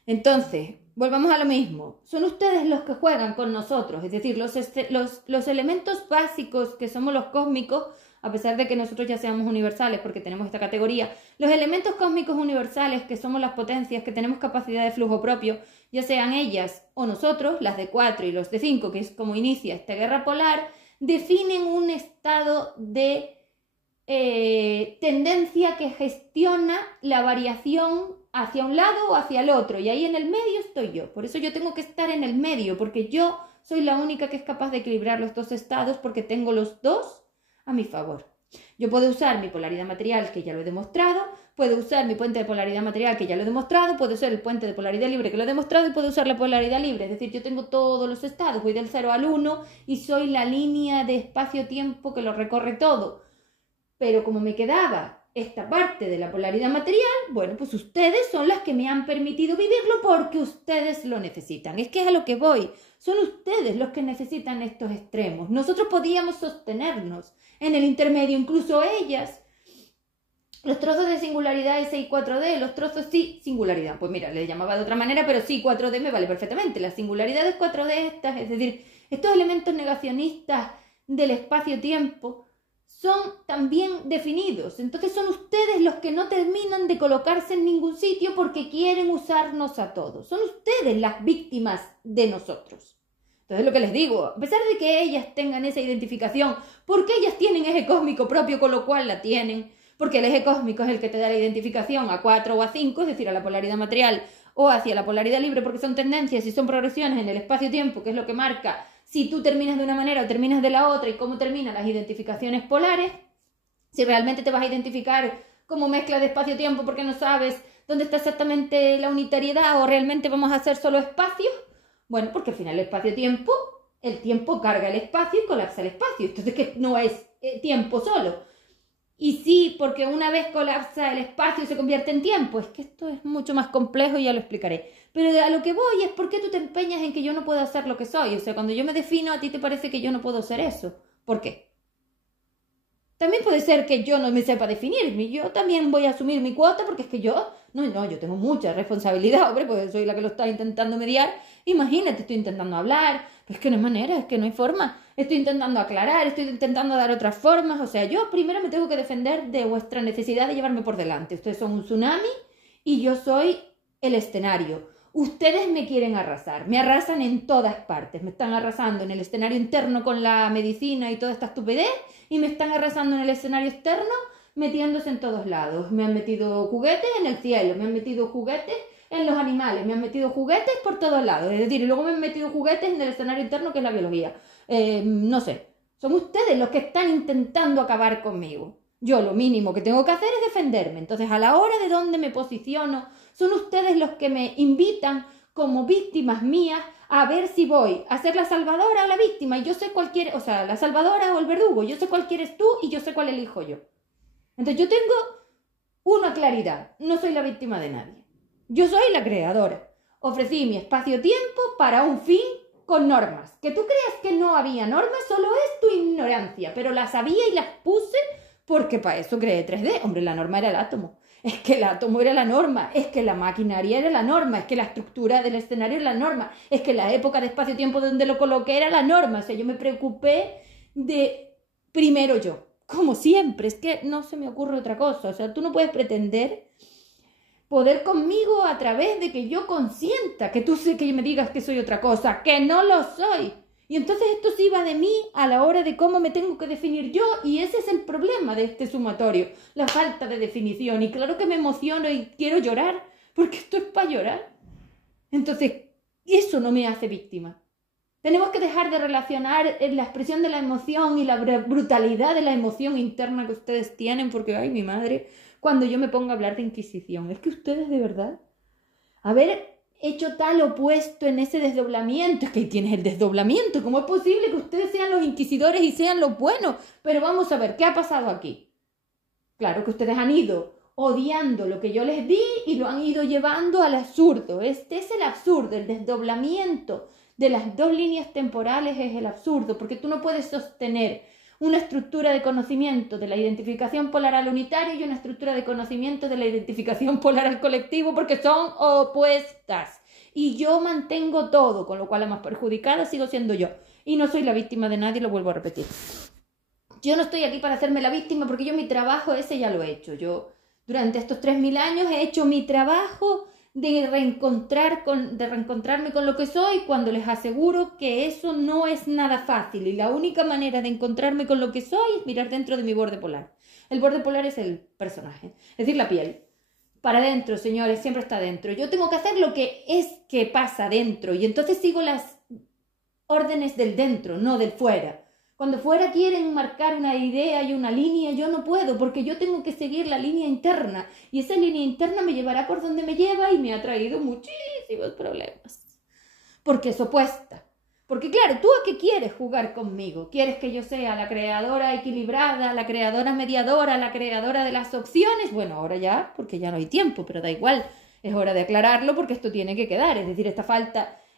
Entonces, volvamos a lo mismo. Son ustedes los que juegan con nosotros, es decir, los elementos básicos que somos los cósmicos, a pesar de que nosotros ya seamos universales porque tenemos esta categoría, los elementos cósmicos universales que somos las potencias, que tenemos capacidad de flujo propio, ya sean ellas o nosotros, las de 4 y los de 5, que es como inicia esta guerra polar, definen un estado de tendencia que gestiona la variación hacia un lado o hacia el otro, y ahí en el medio estoy yo. Por eso yo tengo que estar en el medio, porque yo soy la única que es capaz de equilibrar los 2 estados, porque tengo los 2 a mi favor. Yo puedo usar mi polaridad material, que ya lo he demostrado, puedo usar mi puente de polaridad material, que ya lo he demostrado, puedo usar el puente de polaridad libre, que lo he demostrado, y puedo usar la polaridad libre. Es decir, yo tengo todos los estados, voy del 0 al 1 y soy la línea de espacio-tiempo que lo recorre todo. Pero como me quedaba esta parte de la polaridad material, bueno, pues ustedes son las que me han permitido vivirlo porque ustedes lo necesitan. Es que es a lo que voy. Son ustedes los que necesitan estos extremos. Nosotros podíamos sostenernos en el intermedio, incluso ellas, Los trozos de singularidad S y 4D, los trozos sí, singularidad. Pues mira, le llamaba de otra manera, pero sí, 4D me vale perfectamente. Las singularidades 4D estas, es decir, estos elementos negacionistas del espacio-tiempo son también definidos. Entonces son ustedes los que no terminan de colocarse en ningún sitio porque quieren usarnos a todos. Son ustedes las víctimas de nosotros. Entonces lo que les digo, a pesar de que ellas tengan esa identificación, porque ellas tienen eje cósmico propio, con lo cual la tienen, porque el eje cósmico es el que te da la identificación a 4 o a 5, es decir, a la polaridad material o hacia la polaridad libre, porque son tendencias y son progresiones en el espacio-tiempo, que es lo que marca si tú terminas de una manera o terminas de la otra y cómo terminan las identificaciones polares. Si realmente te vas a identificar como mezcla de espacio-tiempo porque no sabes dónde está exactamente la unitariedad o realmente vamos a hacer solo espacio, bueno, porque al final el tiempo carga el espacio y colapsa el espacio. Entonces, que no es tiempo solo. Y sí, porque una vez colapsa el espacio se convierte en tiempo. Es que esto es mucho más complejo y ya lo explicaré. Pero a lo que voy es por qué tú te empeñas en que yo no puedo hacer lo que soy. O sea, cuando yo me defino, a ti te parece que yo no puedo ser eso. ¿Por qué? También puede ser que yo no me sepa definirme. Yo también voy a asumir mi cuota porque es que yo tengo mucha responsabilidad, hombre, porque soy la que lo está intentando mediar. Imagínate, estoy intentando hablar, pero es que no hay manera, es que no hay forma. Estoy intentando aclarar, estoy intentando dar otras formas. O sea, yo primero me tengo que defender de vuestra necesidad de llevarme por delante. Ustedes son un tsunami y yo soy el escenario. Ustedes me quieren arrasar, me arrasan en todas partes. Me están arrasando en el escenario interno con la medicina y toda esta estupidez y me están arrasando en el escenario externo metiéndose en todos lados. Me han metido juguetes en el cielo, me han metido juguetes en los animales, me han metido juguetes por todos lados. Es decir, y luego me han metido juguetes en el escenario interno que es la biología. No sé, son ustedes los que están intentando acabar conmigo. Yo lo mínimo que tengo que hacer es defenderme. Entonces, a la hora de dónde me posiciono, son ustedes los que me invitan como víctimas mías a ver si voy a ser la salvadora o la víctima. Y yo sé cuál quiere, o sea, la salvadora o el verdugo. Yo sé cuál quieres tú y yo sé cuál elijo yo. Entonces, yo tengo una claridad. No soy la víctima de nadie. Yo soy la creadora. Ofrecí mi espacio-tiempo para un fin con normas. Que tú creas que no había normas solo es tu ignorancia, pero las había y las puse porque para eso creé 3D. Hombre, la norma era el átomo. Es que el átomo era la norma, es que la maquinaria era la norma, es que la estructura del escenario era la norma, es que la época de espacio-tiempo donde lo coloqué era la norma. O sea, yo me preocupé de primero yo, como siempre. Es que no se me ocurre otra cosa. O sea, tú no puedes pretender poder conmigo a través de que yo consienta, que tú sé que me digas que soy otra cosa, que no lo soy. Y entonces esto sí va de mí a la hora de cómo me tengo que definir yo, y ese es el problema de este sumatorio, la falta de definición. Y claro que me emociono y quiero llorar, porque esto es para llorar. Entonces, eso no me hace víctima. Tenemos que dejar de relacionar la expresión de la emoción y la brutalidad de la emoción interna que ustedes tienen, porque, ay, mi madre, cuando yo me pongo a hablar de Inquisición, es que ustedes de verdad, haber hecho tal opuesto en ese desdoblamiento, es que ahí tienes el desdoblamiento. ¿Cómo es posible que ustedes sean los inquisidores y sean los buenos? Pero vamos a ver, ¿qué ha pasado aquí? Claro que ustedes han ido odiando lo que yo les di y lo han ido llevando al absurdo. Este es el absurdo, el desdoblamiento de las dos líneas temporales es el absurdo, porque tú no puedes sostener una estructura de conocimiento de la identificación polar al unitario y una estructura de conocimiento de la identificación polar al colectivo, porque son opuestas. Y yo mantengo todo, con lo cual la más perjudicada sigo siendo yo. Y no soy la víctima de nadie, lo vuelvo a repetir. Yo no estoy aquí para hacerme la víctima, porque yo mi trabajo ese ya lo he hecho. Yo durante estos 3000 años he hecho mi trabajo de reencontrarme con lo que soy, cuando les aseguro que eso no es nada fácil y la única manera de encontrarme con lo que soy es mirar dentro de mi borde polar. El borde polar es el personaje, es decir, la piel. Para adentro, señores, siempre está dentro. Yo tengo que hacer lo que es que pasa dentro y entonces sigo las órdenes del dentro, no del fuera. Cuando fuera quieren marcar una idea y una línea, yo no puedo, porque yo tengo que seguir la línea interna. Y esa línea interna me llevará por donde me lleva y me ha traído muchísimos problemas. Porque es opuesta. Porque claro, ¿tú a qué quieres jugar conmigo? ¿Quieres que yo sea la creadora equilibrada, la creadora mediadora, la creadora de las opciones? Bueno, ahora ya, porque ya no hay tiempo, pero da igual. Es hora de aclararlo porque esto tiene que quedar. Es decir,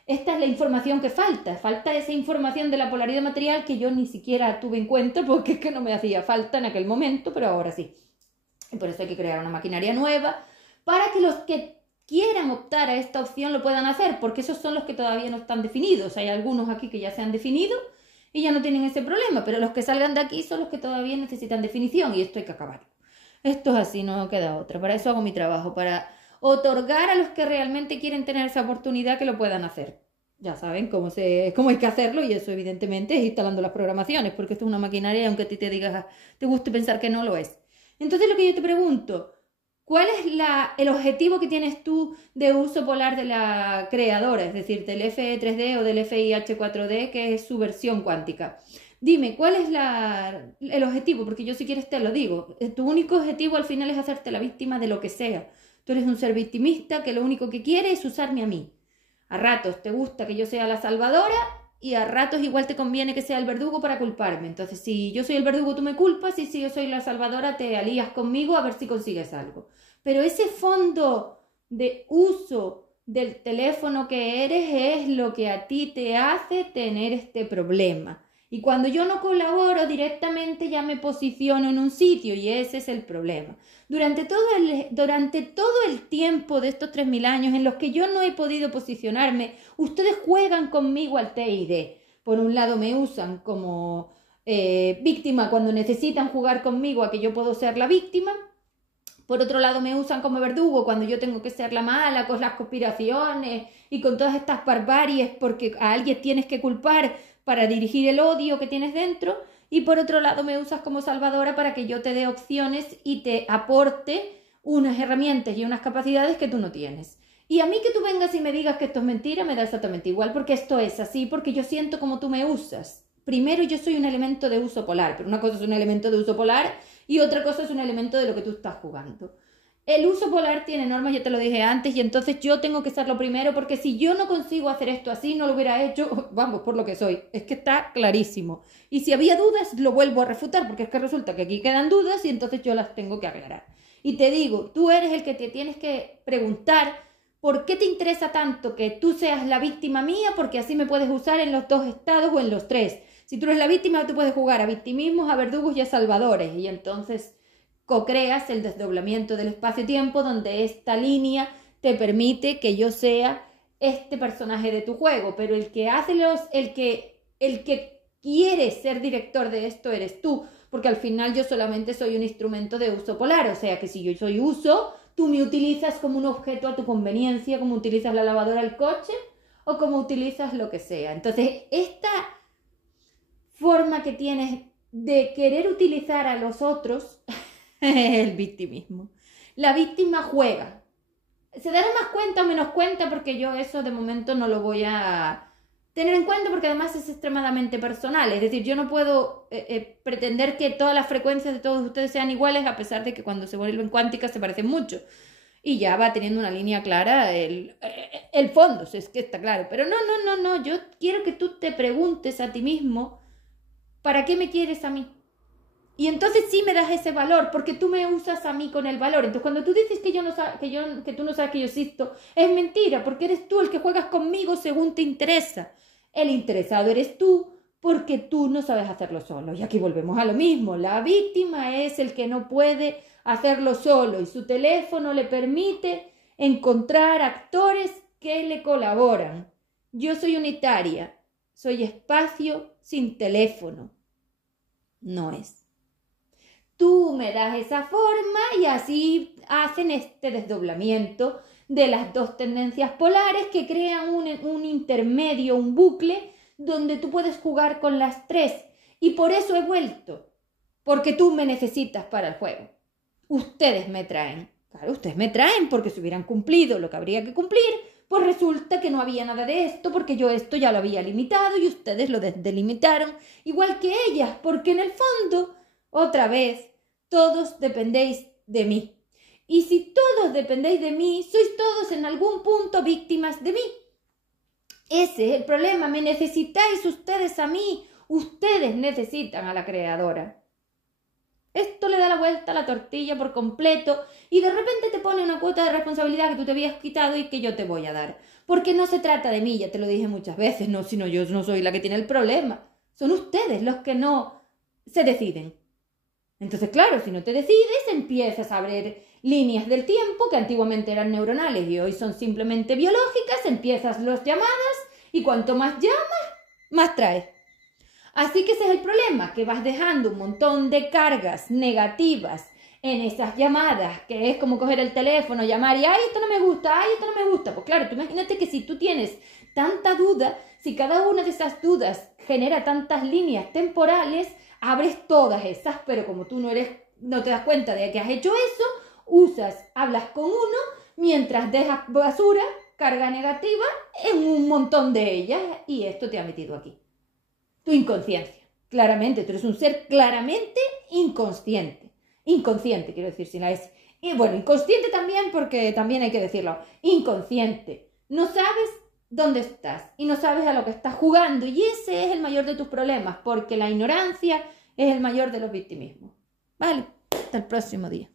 esta es la información que falta esa información de la polaridad material que yo ni siquiera tuve en cuenta porque es que no me hacía falta en aquel momento, pero ahora sí. Y por eso hay que crear una maquinaria nueva para que los que quieran optar a esta opción lo puedan hacer, porque esos son los que todavía no están definidos. Hay algunos aquí que ya se han definido y ya no tienen ese problema, pero los que salgan de aquí son los que todavía necesitan definición y esto hay que acabarlo. Esto es así, no queda otra. Para eso hago mi trabajo, para otorgar a los que realmente quieren tener esa oportunidad que lo puedan hacer. Ya saben cómo hay que hacerlo y eso evidentemente es instalando las programaciones, porque esto es una maquinaria y aunque a ti te guste pensar que no lo es. Entonces lo que yo te pregunto, ¿cuál es el objetivo que tienes tú de uso polar de la creadora? Es decir, del FE3D o del FIH4D, que es su versión cuántica. Dime, ¿cuál es el objetivo? Porque yo si quieres te lo digo. Tu único objetivo al final es hacerte la víctima de lo que sea. Tú eres un ser victimista que lo único que quiere es usarme a mí. A ratos te gusta que yo sea la salvadora y a ratos igual te conviene que sea el verdugo para culparme. Entonces, si yo soy el verdugo, tú me culpas y si yo soy la salvadora, te alías conmigo a ver si consigues algo. Pero ese fondo de uso del teléfono que eres es lo que a ti te hace tener este problema. Y cuando yo no colaboro directamente ya me posiciono en un sitio y ese es el problema. Durante todo el tiempo de estos 3000 años en los que yo no he podido posicionarme, ustedes juegan conmigo al TID. Por un lado me usan como víctima cuando necesitan jugar conmigo a que yo puedo ser la víctima. Por otro lado me usan como verdugo cuando yo tengo que ser la mala con las conspiraciones y con todas estas barbaries porque a alguien tienes que culpar para dirigir el odio que tienes dentro. Y por otro lado me usas como salvadora para que yo te dé opciones y te aporte unas herramientas y unas capacidades que tú no tienes. Y a mí que tú vengas y me digas que esto es mentira me da exactamente igual porque esto es así, porque yo siento como tú me usas. Primero yo soy un elemento de uso polar, pero una cosa es un elemento de uso polar y otra cosa es un elemento de lo que tú estás jugando. El uso polar tiene normas, ya te lo dije antes, y entonces yo tengo que ser lo primero, porque si yo no consigo hacer esto así, no lo hubiera hecho, vamos, por lo que soy. Es que está clarísimo. Y si había dudas, lo vuelvo a refutar, porque es que resulta que aquí quedan dudas y entonces yo las tengo que aclarar. Y te digo, tú eres el que te tienes que preguntar por qué te interesa tanto que tú seas la víctima mía, porque así me puedes usar en los 2 estados o en los 3. Si tú eres la víctima, tú puedes jugar a victimismos, a verdugos y a salvadores, y entonces co-creas el desdoblamiento del espacio-tiempo donde esta línea te permite que yo sea este personaje de tu juego, pero el que hace el que quiere ser director de esto eres tú, porque al final yo solamente soy un instrumento de uso polar, o sea que si yo soy uso, tú me utilizas como un objeto a tu conveniencia, como utilizas la lavadora al coche o como utilizas lo que sea. Entonces, esta forma que tienes de querer utilizar a los otros el victimismo. La víctima juega. Se dará más cuenta o menos cuenta porque yo eso de momento no lo voy a tener en cuenta porque además es extremadamente personal. Es decir, yo no puedo pretender que todas las frecuencias de todos ustedes sean iguales a pesar de que cuando se vuelven cuánticas se parecen mucho. Y ya va teniendo una línea clara el fondo, es que está claro. Pero no, yo quiero que tú te preguntes a ti mismo ¿para qué me quieres a mí? Y entonces sí me das ese valor, porque tú me usas a mí con el valor. Entonces cuando tú dices que tú no sabes que yo existo, es mentira, porque eres tú el que juegas conmigo según te interesa. El interesado eres tú, porque tú no sabes hacerlo solo. Y aquí volvemos a lo mismo. La víctima es el que no puede hacerlo solo y su teléfono le permite encontrar actores que le colaboran. Yo soy unitaria, soy espacio sin teléfono. No es. Tú me das esa forma y así hacen este desdoblamiento de las 2 tendencias polares que crean un intermedio, un bucle, donde tú puedes jugar con las 3. Y por eso he vuelto, porque tú me necesitas para el juego. Ustedes me traen. Claro, ustedes me traen porque si hubieran cumplido lo que habría que cumplir, pues resulta que no había nada de esto porque yo esto ya lo había limitado y ustedes lo delimitaron, igual que ellas, porque en el fondo... Otra vez, todos dependéis de mí. Y si todos dependéis de mí, sois todos en algún punto víctimas de mí. Ese es el problema. Me necesitáis ustedes a mí. Ustedes necesitan a la creadora. Esto le da la vuelta a la tortilla por completo y de repente te pone una cuota de responsabilidad que tú te habías quitado y que yo te voy a dar. Porque no se trata de mí, ya te lo dije muchas veces, no, sino yo no soy la que tiene el problema. Son ustedes los que no se deciden. Entonces, claro, si no te decides, empiezas a abrir líneas del tiempo que antiguamente eran neuronales y hoy son simplemente biológicas, empiezas las llamadas y cuanto más llamas, más traes. Así que ese es el problema, que vas dejando un montón de cargas negativas en esas llamadas, que es como coger el teléfono, llamar y ¡ay, esto no me gusta! ¡Ay, esto no me gusta! Pues claro, tú imagínate que si tú tienes tanta duda, si cada una de esas dudas genera tantas líneas temporales, abres todas esas, pero como tú no te das cuenta de que has hecho eso, hablas con uno, mientras dejas basura, carga negativa, en un montón de ellas, y esto te ha metido aquí. Tu inconsciencia. Claramente, tú eres un ser claramente inconsciente. Inconsciente, quiero decir, sin la S. Y bueno, inconsciente también, porque también hay que decirlo. Inconsciente. No sabes dónde estás y no sabes a lo que estás jugando. Y ese es el mayor de tus problemas, porque la ignorancia es el mayor de los victimismos. Vale, hasta el próximo día.